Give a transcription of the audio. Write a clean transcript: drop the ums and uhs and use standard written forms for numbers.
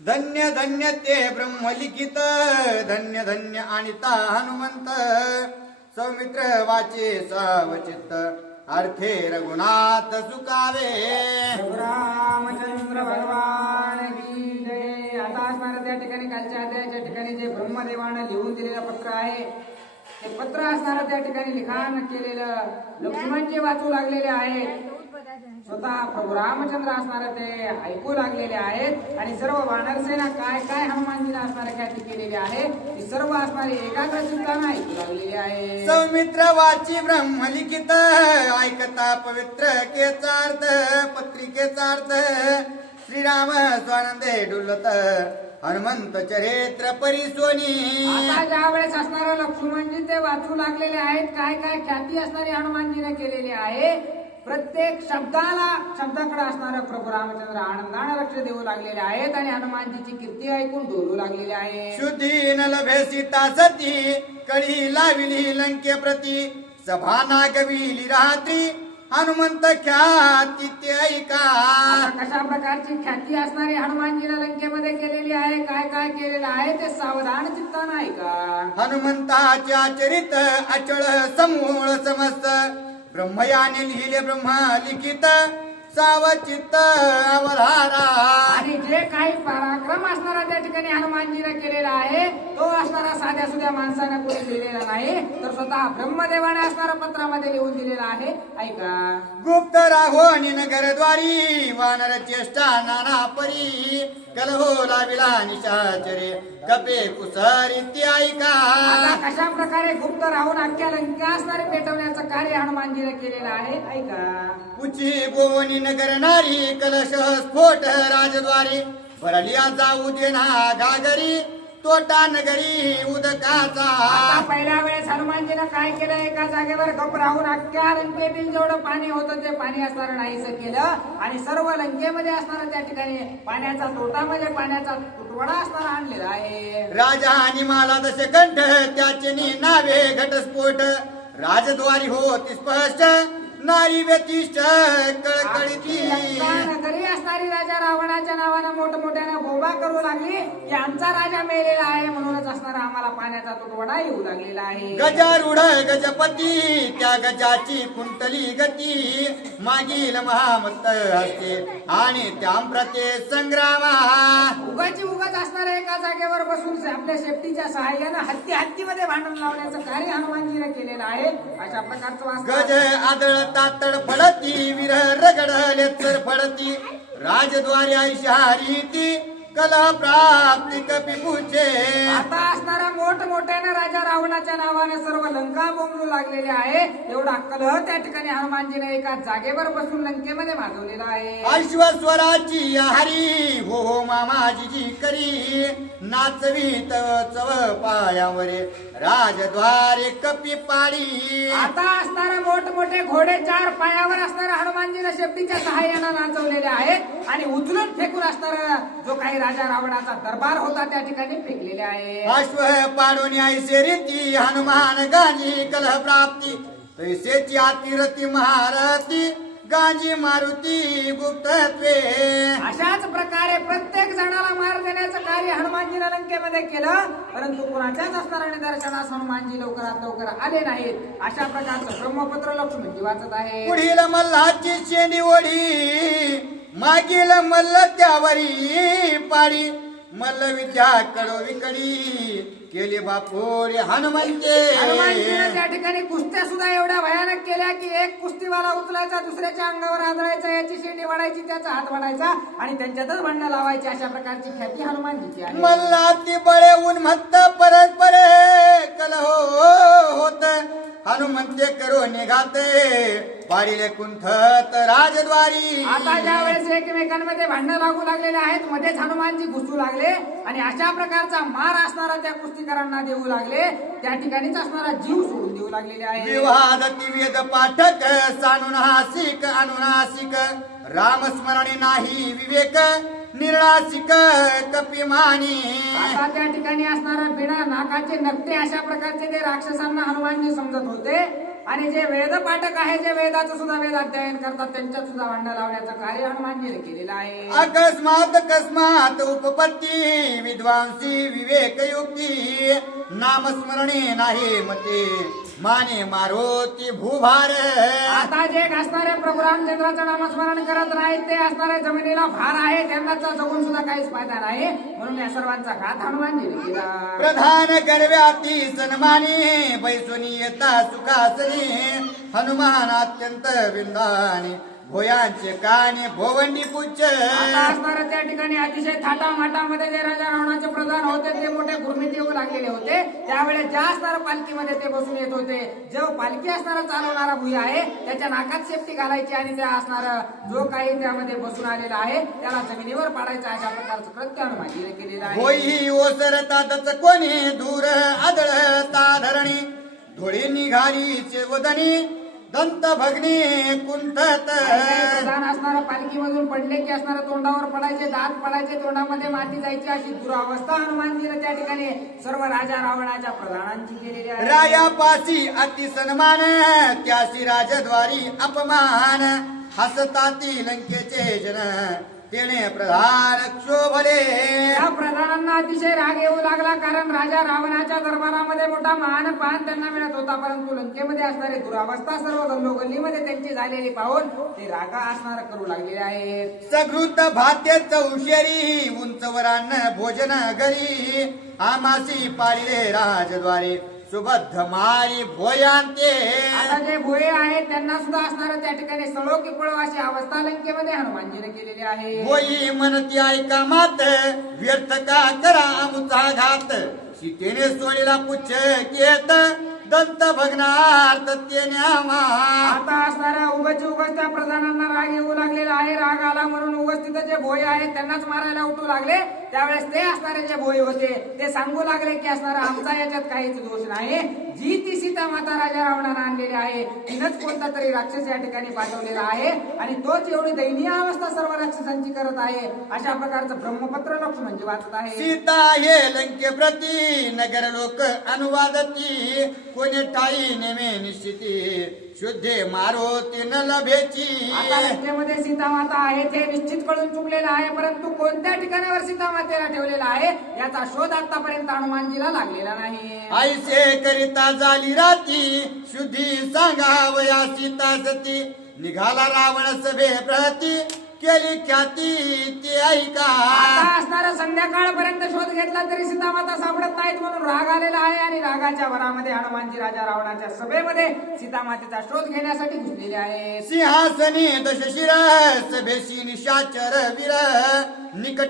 धन्य धन्य ते ब्रह्मलिखित, धन्य धन्य आणिता हनुमंत, सौमित्र वाचे सावचित्त, अर्थे रघुनाथ सुखावे. रामचंद्र भगवान की जय. आता असणाऱ्या त्या ठिकाणी कालच्या अध्यायाच्या ठिकाणी जे ब्रह्मदेवानं लिहून दिलेलं पत्र आहे ते पत्र असणारं त्या ठिकाणी लिखाण केलेलं लक्ष्मणजी वाचू लागलेले आहेत. स्वतः प्रभू रामचंद्र असणारे ते ऐकू लागलेले आहेत आणि सर्व वानरसेना काय काय हनुमानजीने असणारे ख्याती केलेली आहे ती सर्व असणारी एकाग्र चित्ताने ऐकू लागलेली आहे. सौमित्र वाची ब्रह्मलिखित, ऐकता पवित्र केचा अर्थ, पत्रिकेचा अर्थ, श्रीराम स्वानंदे डुलत, हनुमंत चरित्र परिसोनी. आता ज्या वेळेस असणारे लक्ष्मणजी ते वाचू लागलेले आहेत काय काय ख्याती असणारी हनुमानजीने केलेली आहे. प्रत्येक शब्दाकडे असणारे प्रभू रामचंद्र आनंदाने लक्ष देऊ लागलेले आहेत आणि हनुमानजीची कीर्ती ऐकून डोलू लागलेले आहे. शुद्धी न लभे सीता सती, कळी लाविली लंके प्रती, सभा नागविली रात्री, हनुमंत ख्याती ते ऐका. कशा प्रकारची ख्याती असणारी हनुमानजीने लंकेमध्ये केलेली आहे काय काय केलेलं आहे ते सावधान चित्ताने ऐका. हनुमंताच्या चरित अचळ समूळ समस्त, ब्रह्मयाने लिहिले ब्रह्मा लिखित, सावचित्त अवधारा. आणि जे काही पराक्रम असणारा त्या ठिकाणी हनुमानजीने केलेला आहे तो असणारा साध्या सुध्या माणसाने कोणी लिहिलेला नाही तर स्वतः ब्रह्मदेवाने असणारा पत्रामध्ये लिहून दिलेला आहे. ऐका. गुप्त राहोनी नगरद्वारी, वानर चेष्टा नाना परी, कलहो लाविला निशाचरे, कपे कुसरिती ऐका. आता कशा प्रकारे गुप्त राहून अख्ख्या लंका असणारे पेटवण्याचं कार्य हनुमानजीने केलेलं आहे. ऐका. उची गोवनी नगर नारी, कलश स्फोट राजद्वारी, भरलिया जाऊ देना घागरी, तोटा नगरी उदकाचा. आता पहिल्या वेळेस हनुमानजीनं काय केलं एका जागेवर गप राहून अख्ख्या लंकेतील जेवढं पाणी होतं ते पाणी असणारं नाहीसं केलं आणि सर्व लंकेमध्ये असणारं त्या ठिकाणी पाण्याचा तोटा म्हणजे पाण्याचा तुटवडा असणारा आणलेला आहे. राजा आणि माला दश कंठ, त्याचे नावे घटस्फोट, राजद्वारी होती स्पष्ट, नारी व्यतिष्ठ कळकळीती. नगरी असणारी राजा रावणाच्या नावानं मोठमोठ्याने बोबा करू लागली की आमचा राजा मेलेला आहे म्हणूनच असणारा आम्हाला पाण्याचा तुटवडा येऊ लागलेला आहे. गजारूढ गजपती, त्या गजाची कुंतली गती, मागील महामत्त हस्ते आणि त्याप्रते संग्रामा. उगाची उगाच असणाऱ्या एका जागेवर बसून आपल्या शेपटीच्या सहाय्यानं हत्तीमध्ये भांडण लावण्याचं कार्य हनुमानजीने केलेलं आहे. अशा प्रकारचं गज आदळ तातड फडती, विरह रगडले फडती, राजद्वारी ऐशारी ती, कला प्राप्ती कपिपूचे. आता असणारा मोठमोठ्याने राजा रावणाच्या नावाने सर्व लंका बोंबलू लागलेले आहे. एवढा कलह त्या ठिकाणी हनुमानजीने एका जागेवर बसून लंकेमध्ये माजवलेला आहे. अश्वस्वराची हरी, हो हो मामाजी जी करी, नाचवी चव पायावरे, राजद्वारे कपी पाडी. आता असणारे मोठमोठे घोडे चार पायावर असणाऱ्या हनुमानजीने शेपटीच्या सहाय्याने नाचवलेले आहेत आणि उचलून फेकून असणारा जो काही राजा रावणाचा दरबार होता त्या ठिकाणी फेकलेले आहे. अश्व पाडून ऐसे रीती, हनुमान गांजी कलह प्राप्ती, तैसेची आतिरती महारथी, गांजी मारुती गुप्तत्वे. अशाच प्रकारे प्रत्येक जणाला मार देण्याचं कार्य हनुमानजीने लंकेमध्ये केलं परंतु कुणाच्याच असणाऱ्या निदर्शनास हनुमानजी लवकरात लवकर आले नाहीत. अशा प्रकारचं ब्रह्मपत्र लक्ष्मणजी वाचत आहे. पुढील मल्हाची शेंडी ओढी, मागील मल्ल त्यावरी पाडी, मल्ल विद्या कडोविकडी, केली बापोरी हनुमंते. हनुमानजीने त्या ठिकाणी कुस्त्या सुद्धा एवढ्या भयानक केल्या की एक कुस्तीवाला उचलायचा दुसऱ्याच्या अंगावर आदळायचा, याची शेंडी वाढायची त्याचा हात वाढायचा आणि त्यांच्यातच भांडणं लावायची. अशा प्रकारची ख्याती हनुमानजीची आहे. मल्लाती बळे उन्मत्त परस्परे, कलहो होत हनुमंते करो निघाते, पाडीले कुंठत राजद्वारी. आता ज्या वेळेस एकमेकांमध्ये भांडणं लागू लागलेले आहेत मध्येच हनुमानजी घुसू लागले आणि अशा प्रकारचा मार असणारा त्या कुस्तीकरांना देऊ लागले. त्या ठिकाणीच असणारा जीव सोडून देऊ लागलेले आहे. विवादती वेद पाठक, सानुनासिक अनुनासिक, रामस्मरणे नाही विवेक, निर्णासिक कपिमानी. आता त्या ठिकाणी असणारा बिना नाकाचे नकटे अशा प्रकारचे ते राक्षसांना हनुमानजी समजत होते आणि जे वेद पाठक आहे जे वेदाचं सुद्धा वेद अध्ययन करतात त्यांच्यात सुद्धा भांडण लावण्याचं कार्य हनुमानजीने केलेलं आहे. अकस्मात उपपत्ती विद्वांसी विवेक युक्ती नामस्मरणे नाही मते माने मारोती भूभार. आता जे असणारे प्रभू रामचंद्राचं नामस्मरण करत नाहीत ते असणाऱ्या जमिनीला भार आहे, त्यांना जगून सुद्धा काहीच फायदा नाही. म्हणून या सर्वांचा घात हनुमानजीने केला. प्रधान गर्व्याती सन्मानी बैसुनी येता सुखासनी हनुमान अत्यंत विंदानी भोयांचे काने भोवंडी पुच्छ. आता असणाऱ्या त्या ठिकाणी अतिशय थाटामाटामध्ये जे राजा रावणाचे प्रधान होते ते मोठे गुरमीत येऊ लागलेले होते. त्यावेळेस ज्या असणाऱ्या पालखीमध्ये ते बसून येत होते, जो पालखी असणारा चालवणारा भुई आहे त्याच्या नाकात शेपटी घालायची आणि त्या असणारा जो काही त्यामध्ये बसून आलेला आहे त्याला जमिनीवर पाडायचं. अशा प्रकारचं कृत्य हनुमानजीने केलेलं आहे. होई ओसरतातच कोणी दूर आदळता धरणी धुळी निघालीचे वदनी दंत भगनी कुंठत. प्रधान असणारा पालखीमधून पडले की असणारा तोंडावर पडायचे, दात पडायचे, तोंडामध्ये माती जायची, अशी दुरावस्था हनुमानजीने त्या ठिकाणी सर्व राजा रावणाच्या प्रधानांची केलेली आहे. रायापासी अति सन्मान त्यासी राजद्वारी अपमान हसताती लंकेचे जन तेने प्रधान क्षोभले. या प्रधानांना अतिशय राग येऊ लागला, कारण राजा रावणाच्या दरबारामध्ये मोठा मान पान त्यांना मिळत होता, परंतु लंकेमध्ये असणारी दुरावस्था सर्व गल्लोगल्लीमध्ये त्यांची झालेली पाहून ते रागा असणार करू लागलेले आहेत. सकृत भात्य चौशेरी उंचवरान भोजन घरी आमासी पाळले राजद्वारे सुबद्ध माई भोयांते. आता जे भोये आहेत त्यांना सुद्धा असणार त्या ठिकाणी सळो की पळो अशी अवस्था लंकेमध्ये हनुमानजीने केलेली आहे. होई म्हणती ऐका मात व्यर्थ का करा आमुचा घात सीतेने सोडीला पुच्छ केत दंत भग्नार्थ तेन्यामा. आता असणाऱ्या उगाच त्या प्रधानांना राग येऊ लागलेला आहे. राग आला म्हणून उगाच तिथं जे भोये आहेत त्यांनाच मारायला उठू लागले. त्यावेळेस ते असणारे जे भोये होते ते सांगू लागले की असणारा आमचा याच्यात काहीच दोष नाही, जी ती सीता माता राजा रावणानं आणलेली आहे तिनंच कोणता तरी राक्षस या ठिकाणी पाठवलेला आहे आणि तोच एवढी दयनीय अवस्था सर्व राक्षसांची करत आहे. अशा प्रकारचं ब्रह्मपत्र लक्ष्मणजी वाचत आहे. सीता हे लंके प्रती नगर लोक अनुवादती कोणी ठाई नेमे निश्चिती शुद्धे मारोती न लभेची. आता लंकेमध्ये सीता माता आहे ते निश्चित कळून चुकलेलं आहे, परंतु कोणत्या ठिकाणावर सीता मातेला ठेवलेला आहे याचा शोध आतापर्यंत हनुमानजीला लागलेला नाही. ऐसे करिता झाली राती शुद्धी सांगावया सीता सती निघाला रावण सभे प्रती केली ख्याती ती ऐका. आता असणारा संध्याकाळपर्यंत शोध घेतला तरी सीता माता सापडत नाहीत म्हणून राग आलेला आहे आणि रागाच्या भरामध्ये हनुमानजी राजा रावणाच्या सभेमध्ये सीता मातेचा शोध घेण्यासाठी घुसलेले आहे. सिंहासनी दशशिर सभेशी निशाचर वीर निकट